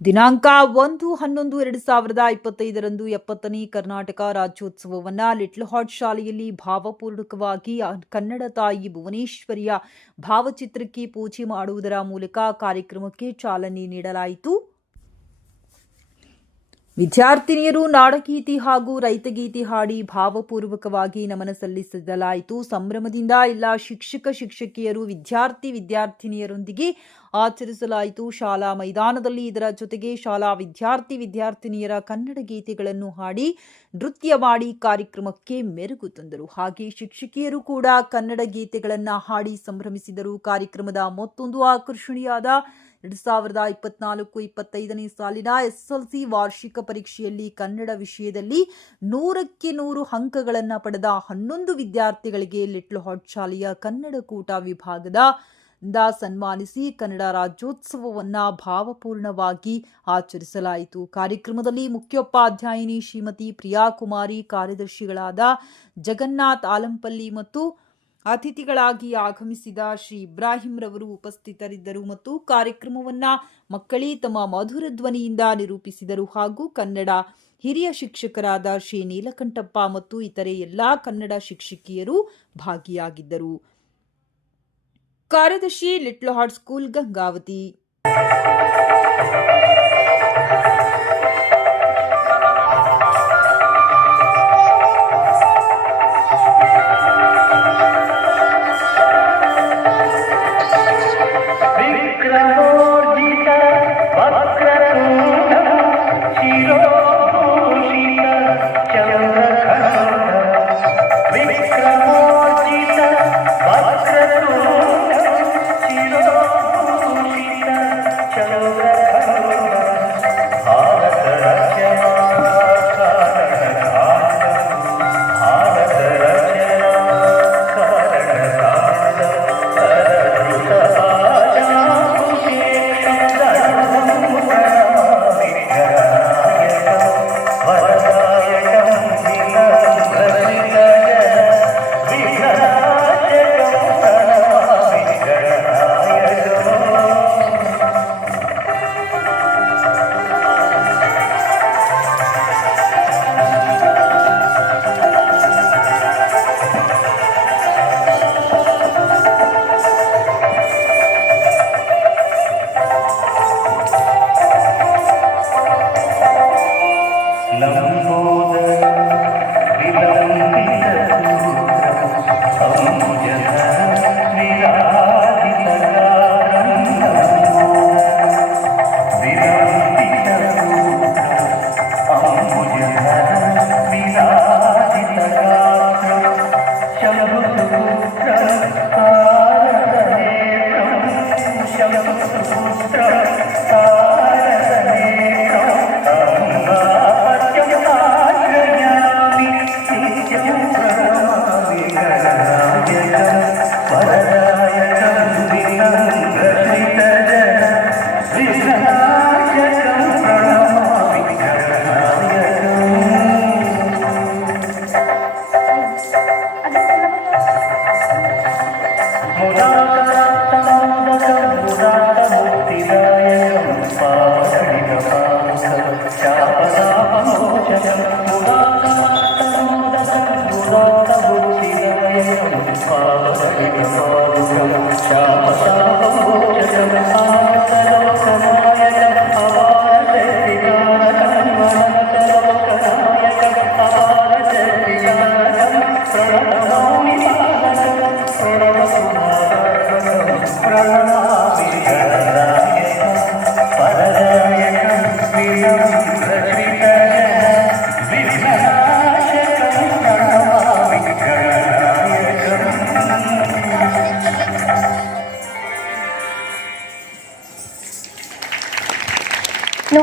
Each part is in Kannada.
ದಿನಾಂಕ ಒಂದು, ಹನ್ನೊಂದು, ಎರಡು ಸಾವಿರದ ಇಪ್ಪತ್ತೈದರಂದು ಎಪ್ಪತ್ತನೇ ಕರ್ನಾಟಕ ರಾಜ್ಯೋತ್ಸವವನ್ನು ಲಿಟ್ಲ್ ಹಾಟ್ ಶಾಲೆಯಲ್ಲಿ ಭಾವಪೂರ್ವಕವಾಗಿ ಕನ್ನಡ ತಾಯಿ ಭುವನೇಶ್ವರಿಯ ಭಾವಚಿತ್ರಕ್ಕೆ ಪೂಜೆ ಮಾಡುವುದರ ಮೂಲಕ ಕಾರ್ಯಕ್ರಮಕ್ಕೆ ಚಾಲನೆ ನೀಡಲಾಯಿತು. ವಿದ್ಯಾರ್ಥಿನಿಯರು ನಾಡಗೀತೆ ಹಾಗೂ ರೈತಗೀತೆ ಹಾಡಿ ಭಾವಪೂರ್ವಕವಾಗಿ ನಮನ ಸಲ್ಲಿಸಲಾಯಿತು. ಸಂಭ್ರಮದಿಂದ ಎಲ್ಲ ಶಿಕ್ಷಕ, ಶಿಕ್ಷಕಿಯರು, ವಿದ್ಯಾರ್ಥಿ, ವಿದ್ಯಾರ್ಥಿನಿಯರೊಂದಿಗೆ ಆಚರಿಸಲಾಯಿತು. ಶಾಲಾ ಮೈದಾನದಲ್ಲಿ ಇದರ ಜೊತೆಗೆ ಶಾಲಾ ವಿದ್ಯಾರ್ಥಿ, ವಿದ್ಯಾರ್ಥಿನಿಯರ ಕನ್ನಡ ಗೀತೆಗಳನ್ನು ಹಾಡಿ ನೃತ್ಯ ಮಾಡಿ ಕಾರ್ಯಕ್ರಮಕ್ಕೆ ಮೆರುಗು ತಂದರು. ಹಾಗೆ ಶಿಕ್ಷಕಿಯರು ಕೂಡ ಕನ್ನಡ ಗೀತೆಗಳನ್ನು ಹಾಡಿ ಸಂಭ್ರಮಿಸಿದರು. ಕಾರ್ಯಕ್ರಮದ ಮತ್ತೊಂದು ಆಕರ್ಷಣೀಯಾದ ಎರಡು ಸಾವಿರದ ಇಪ್ಪತ್ನಾಲ್ಕು, ಇಪ್ಪತ್ತೈದನೇ ಸಾಲಿನ ಎಸ್ಎಲ್ಸಿ ವಾರ್ಷಿಕ ಪರೀಕ್ಷೆಯಲ್ಲಿ ಕನ್ನಡ ವಿಷಯದಲ್ಲಿ ನೂರಕ್ಕೆ ನೂರು ಅಂಕಗಳನ್ನು ಪಡೆದ ಹನ್ನೊಂದು ವಿದ್ಯಾರ್ಥಿಗಳಿಗೆ ಲಿಟ್ಲ್ ಹಾಟ್ ಶಾಲೆಯ ಕನ್ನಡ ಕೂಟ ವಿಭಾಗದ ದ ಸನ್ಮಾನಿಸಿ ಕನ್ನಡ ರಾಜ್ಯೋತ್ಸವವನ್ನ ಭಾವಪೂರ್ಣವಾಗಿ ಆಚರಿಸಲಾಯಿತು. ಕಾರ್ಯಕ್ರಮದಲ್ಲಿ ಮುಖ್ಯೋಪಾಧ್ಯಾಯಿನಿ ಶ್ರೀಮತಿ ಪ್ರಿಯಾಕುಮಾರಿ ಕಾರ್ಯದರ್ಶಿಗಳಾದ ಜಗನ್ನಾಥ್ ಆಲಂಪಲ್ಲಿ ಮತ್ತು ಅತಿಥಿಗಳಾಗಿ ಆಗಮಿಸಿದ ಶ್ರೀ ಇಬ್ರಾಹಿಂ ರವರು ಉಪಸ್ಥಿತರಿದ್ದರು ಮತ್ತು ಕಾರ್ಯಕ್ರಮವನ್ನ ಮಕ್ಕಳೇ ತಮ್ಮ ಮಧುರ ಧ್ವನಿಯಿಂದ ನಿರೂಪಿಸಿದರು ಹಾಗೂ ಕನ್ನಡ ಹಿರಿಯ ಶಿಕ್ಷಕರಾದ ಶ್ರೀ ನೀಲಕಂಠಪ್ಪ ಮತ್ತು ಇತರೆ ಎಲ್ಲಾ ಕನ್ನಡ ಶಿಕ್ಷಕಿಯರು ಭಾಗಿಯಾಗಿದ್ದರು. ಕಾರ್ಯದರ್ಶಿ ಲಿಟ್ಲ್ ಹಾರ್ಟ್ ಸ್ಕೂಲ್ ಗಂಗಾವತಿ.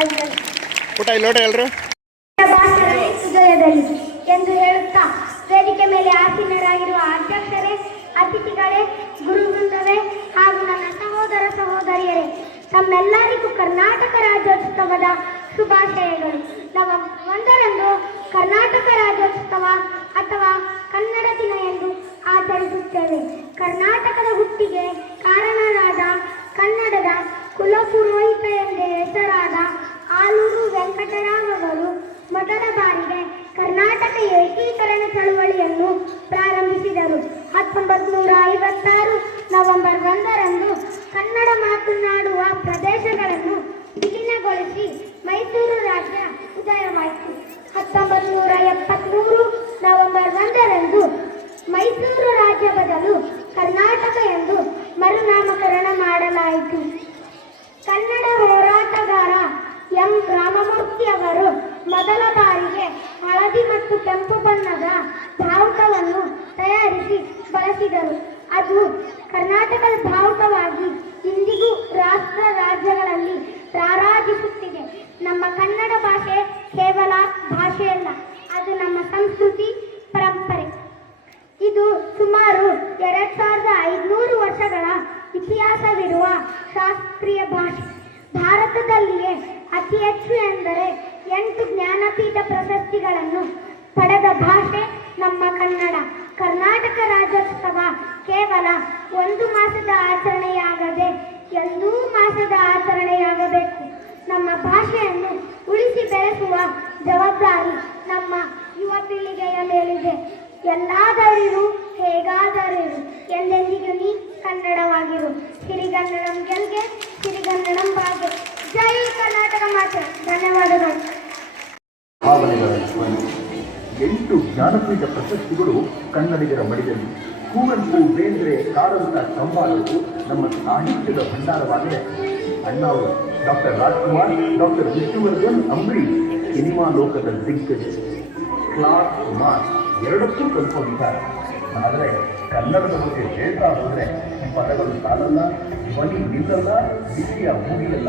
ಊಟ ಇಲ್ಲಿ ಎಲ್ರು? ಭಾಷಣವೇ ಹೃದಯದಲ್ಲಿ ಎಂದು ಹೇಳುತ್ತಾ, ವೇದಿಕೆ ಮೇಲೆ ಆಸೀನರಾಗಿರುವ ಅಧ್ಯಕ್ಷರೇ, ಅತಿಥಿಗಳೇ, ಗುರುವೃಂದವೇ ಹಾಗೂ ನನ್ನ ಸಹೋದರ ಸಹೋದರಿಯರೇ, ತಮ್ಮೆಲ್ಲರಿಗೂ ಕರ್ನಾಟಕ ರಾಜ್ಯೋತ್ಸವದ ಶುಭಾಶಯಗಳು. ನವೆಂಬರ್ ಒಂದರಂದು ಕರ್ನಾಟಕ ರಾಜ್ಯೋತ್ಸವ ಅಥವಾ ಕನ್ನಡ ದಿನ ಎಂದು ಆಚರಿಸುತ್ತೇವೆ. ಕರ್ನಾಟಕದ ಹುಟ್ಟಿಗೆ ಕಾರಣರಾದ ಕನ್ನಡದ ಕುಲಪುರೋಹಿತ ಎಂದೇ ಹೆಸರಾದ ಮೊದಲ ಬಾರಿಗೆ ಕರ್ನಾಟಕ ಏಕೀಕರಣ ಚಳವಳಿಯನ್ನು ಪ್ರಾರಂಭಿಸಿದರು. ಹತ್ತೊಂಬತ್ತು ನೂರ ಐವತ್ತಾರು ನವೆಂಬರ್ ಒಂದರಂದು ಕನ್ನಡ ಮಾತನಾಡುವ ಪ್ರದೇಶಗಳನ್ನು ವಿಲೀನಗೊಳಿಸಿ ಮೈಸೂರು ರಾಜ್ಯ ಉದಯವಾಯಿತು. ಹತ್ತೊಂಬತ್ತು ನೂರ ಎಪ್ಪತ್ತ್ಮೂರು ನವೆಂಬರ್ ಒಂದರಂದು ಮೈಸೂರು ರಾಜ್ಯ ಬದಲು ಕರ್ನಾಟಕ ಎಂದು ಮರುನಾಮಕರಣ ಮಾಡಲಾಯಿತು. ಕನ್ನಡ ಹೋರಾಟಗಾರ ಎಂ ರಾಮಮೂರ್ತಿ ಅವರು ಮೊದಲ ಬಾರಿಗೆ ಹಳದಿ ಮತ್ತು ಕೆಂಪು ಬಣ್ಣದ ಭಾವುಟವನ್ನು ತಯಾರಿಸಿ ಬಳಸಿದರು. ಅದು ಕರ್ನಾಟಕದ ಭಾವುಟವಾಗಿ ಇಂದಿಗೂ ರಾಷ್ಟ್ರ ರಾಜ್ಯಗಳಲ್ಲಿ ರಾರಾಜಿಸುತ್ತಿದೆ. ನಮ್ಮ ಕನ್ನಡ ಭಾಷೆ ಕೇವಲ ಭಾಷೆಯಲ್ಲ, ಅದು ನಮ್ಮ ಸಂಸ್ಕೃತಿ ಪರಂಪರೆ. ಇದು ಸುಮಾರು ಎರಡ್ ಸಾವಿರದ ಐದುನೂರು ವರ್ಷಗಳ ಇತಿಹಾಸವಿರುವ ಶಾಸ್ತ್ರೀಯ ಭಾಷೆ. ಭಾರತದಲ್ಲಿಯೇ ಅತಿ ಹೆಚ್ಚು ಎಂದರೆ ಎಂಟು ಜ್ಞಾನಪೀಠ ಪ್ರಶಸ್ತಿಗಳನ್ನು ಪಡೆದ ಭಾಷೆ ನಮ್ಮ ಕನ್ನಡ. ಕರ್ನಾಟಕ ರಾಜ್ಯೋತ್ಸವ ಕೇವಲ ಒಂದು ಮಾಸದ ಆಚರಣೆಯಾಗದೆ ಎಲ್ಲೂ ಮಾಸದ ಆಚರಣೆಯಾಗಬೇಕು. ನಮ್ಮ ಭಾಷೆಯನ್ನು ಉಳಿಸಿ ಬೆಳೆಸುವ ಜವಾಬ್ದಾರಿ ನಮ್ಮ ಯುವ ಪೀಳಿಗೆಯ ಮೇಲಿದೆ. ಎಲ್ಲಾದರಿರು ಹೇಗಾದರಿರು, ಎಂದೆಂದಿಗೂ ನೀ ಕನ್ನಡವಾಗಿರು. ಸಿರಿಗನ್ನಡಂ ಗೆಲ್ಗೆ, ಸಿರಿಗನ್ನಡಂ ಬಾಗೆ ಭಾವನೆಗಳ ಎಂಟು ಜ್ಞಾನಪೀಠ ಪ್ರಶಸ್ತಿಗಳು ಕನ್ನಡಿಗರ ಮಡಿದಲ್ಲಿ ಕುವೆಂಪು ಬೇಂದ್ರೆ ಕಾರಂತ ಕಂಬಾಲರು ನಮ್ಮ ಸಾಹಿತ್ಯದ ಭಂಡಾರವಾಗಿದೆ. ಅಣ್ಣಾವರು doctor Rajkumar, doctor Vishnuvardhan Ambareesh cinema ಲೋಕದ ದಿಗ್ಗಜ. ಕ್ಲಾಸ್ ಕುಮಾರ್ ಎರಡಕ್ಕೂ ತಲುಪೋದಿದ್ದಾರೆ ಆದರೆ ಕನ್ನಡದ ಬಗ್ಗೆ ಹೇಳ್ತಾ ಹೋದರೆ ಪದಗಳು ಸಾಲಲ್ಲ, ಧ್ವನಿ ನಿಲ್ಲಲ್ಲ, ವಿಷಯ ಮುಗಿಯಲ್ಲ.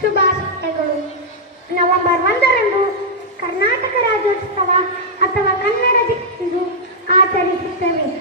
ಶುಭಾಶಯಗಳು. ನವೆಂಬರ್ ಒಂದರಂದು ಕರ್ನಾಟಕ ರಾಜ್ಯೋತ್ಸವ ಅಥವಾ ಕನ್ನಡ ದಿನ ಆಚರಿಸುತ್ತೇವೆ.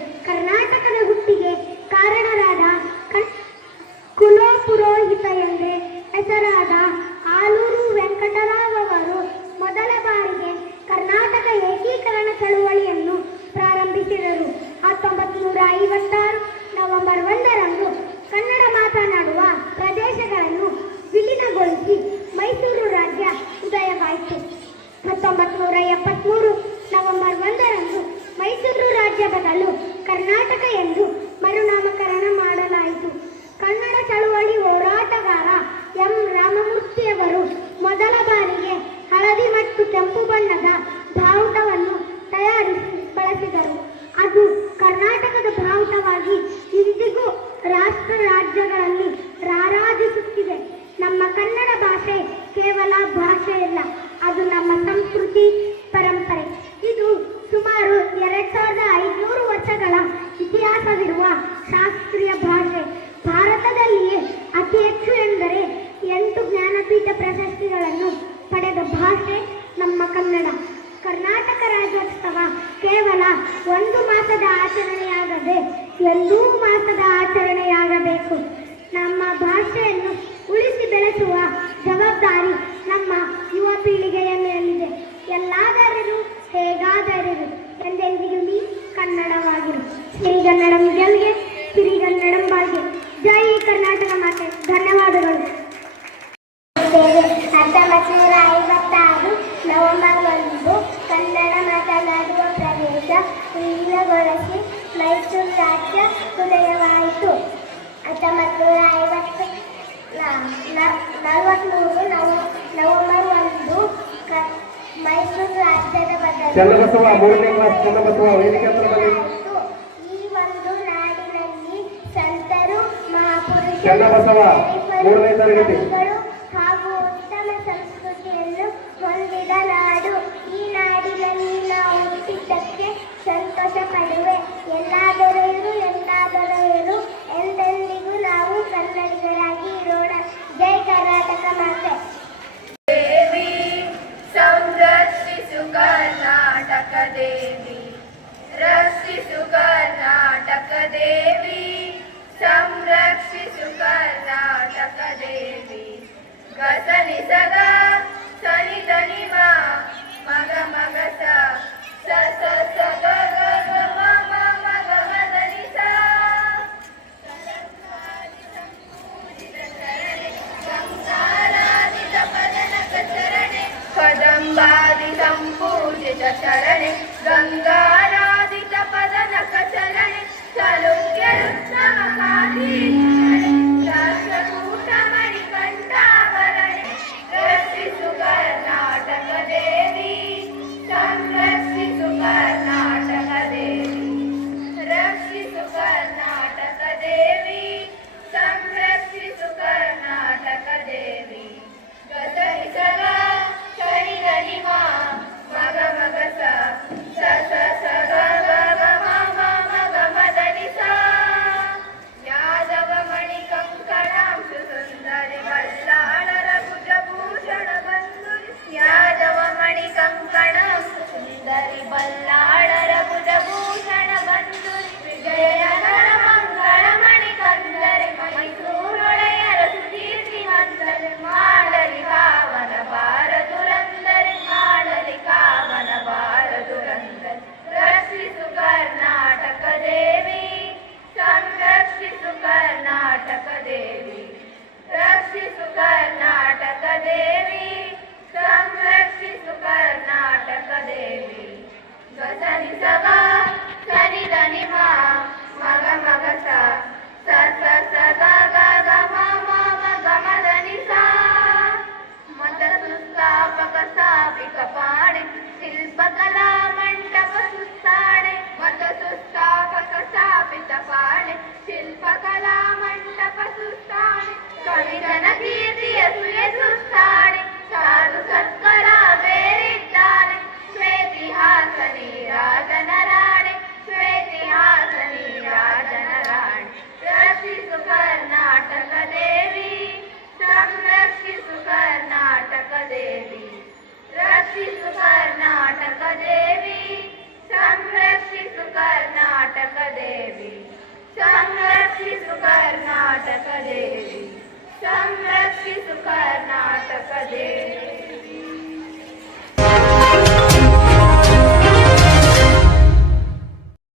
ಕೇವಲ ಒಂದು ಮಾಸದ ಆಚರಣೆಯಾಗದೆ ಎಲ್ಲೂ ಮಾಸದ ಆಚರಣೆಯಾಗಬೇಕು. ನಮ್ಮ ಭಾಷೆಯನ್ನು ಉಳಿಸಿ ಬೆಳೆಸುವ ಜವಾಬ್ದಾರಿ ನಮ್ಮ ಯುವ ಪೀಳಿಗೆಯ ಮೇಲಿದೆ. ಎಲ್ಲಾದರೂ ಹೇಗಾದರೂ ಎಂದೆಂದಿಗೂ ನೀ ಕನ್ನಡವಾಗಿರು. ಶ್ರೀಗನ್ನಡಂ ಗೆಲ್ಗೆ ಸಿರಿಗನ್ನಡಂ ಬಾಳ್ಗೆ. ಜೈ ಕರ್ನಾಟಕ ಮಾತೆ. ಧನ್ಯವಾದಗಳು. ಹತ್ತೊಂಬತ್ತು ನೂರ ಐವತ್ತಾರು ನವಂಬರ್ ಮುಕ್ತಗೊಳಿಸಿ ಮೈಸೂರು ರಾಜ್ಯ ಉದಯವಾಯಿತು. ಹತ್ತೊಂಬತ್ತು ನೂರ ಐವತ್ತು ನಲವತ್ತ್ಮೂರು ನವೆಂಬರ್ ಒಂದು ಮೈಸೂರು ರಾಜ್ಯದ ಬದಲು ಈ ಒಂದು ನಾಡಿನಲ್ಲಿ ಸಂತರು ಮಹಾಪುರುಷರು ಕರ್ನಾಟಕ ದೇವಿ ಗಸನಿಸದ ಸನಿತನಿವ कर